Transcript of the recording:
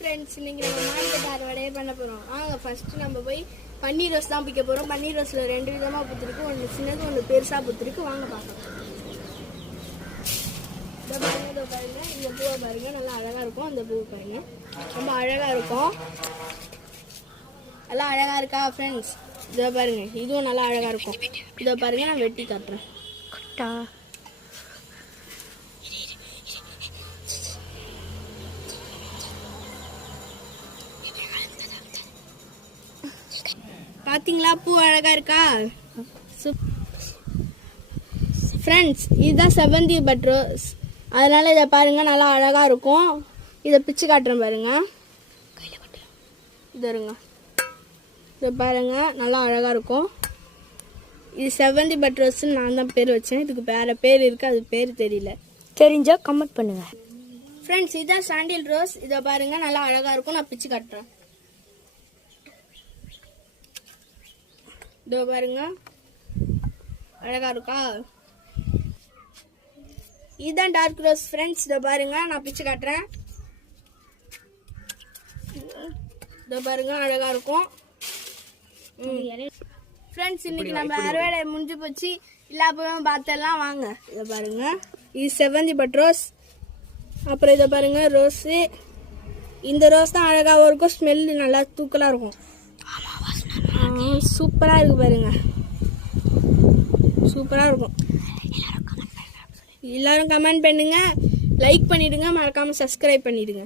Friends, இன்னைக்கு நம்ம market அறுவடையே பண்ண போகிறோம். ஃபஸ்ட்டு நம்ம போய் பன்னீர் ரோஸ் தான் பிக்க போகிறோம். பன்னீர் ரோஸில் 2 விதமாக பூத்துருக்கு. ஒன்று சின்னது, ஒன்று பெருசாக பூத்துருக்கு. வாங்க பார்க்கலாம். இதை பாருங்க, இந்த பூவை பாருங்கள், நல்லா அழகாக இருக்கும். அந்த பூவை பாருங்கள், ரொம்ப அழகாக இருக்கும். நல்லா அழகாக இருக்கா ஃப்ரெண்ட்ஸ்? இதை பாருங்கள், இதுவும் நல்லா அழகாக இருக்கும். இதை பாருங்கள், நான் வெட்டி காட்டுறேன். பாத்தீங்களா, பூ அழகா இருக்கா ஃப்ரெண்ட்ஸ்? இதுதான் செவந்தி பட் ரோஸ். அதனால இதை பாருங்க, நல்லா அழகா இருக்கும். இதை பிச்சு காட்டுறேன் பாருங்க. இதுங்க, இதை பாருங்க, நல்லா அழகா இருக்கும். இது செவந்தி பட் ரோஸ்ன்னு நான் தான் பேர் வச்சேன். இதுக்கு வேற பேர் இருக்கு, அது பேர் தெரியல. தெரிஞ்சா கமெண்ட் பண்ணுங்க ஃப்ரெண்ட்ஸ். இதுதான் சாண்டில் ரோஸ். இதை பாருங்க, நல்லா அழகா இருக்கும். நான் பிச்சு காட்டுறேன். இதோ பாருங்க, அழகா இருக்கா? இதுதான் டார்க் ரோஸ் ஃப்ரெண்ட்ஸ். இதோ பாருங்க, நான் பிச்சு காட்டுறேன். இதோ பாருங்க, அழகா இருக்கும் ஃப்ரெண்ட்ஸ். இன்னைக்கு நம்ம அறுவடை முடிஞ்சு போச்சு. எல்லா பூவும் பார்த்தெல்லாம் வாங்க. இதை பாருங்க, இது செவந்தி பட் ரோஸ். அப்புறம் இதை பாருங்க, ரோஸு. இந்த ரோஸ் தான் அழகாகவும் இருக்கும். ஸ்மெல்லு நல்லா தூக்கலாக இருக்கும். சூப்பராக இருக்கு பாருங்க, சூப்பராக இருக்கும். எல்லாரும் கமெண்ட் பண்ணுங்க, லைக் பண்ணிடுங்க, மறக்காம சப்ஸ்கிரைப் பண்ணிடுங்க.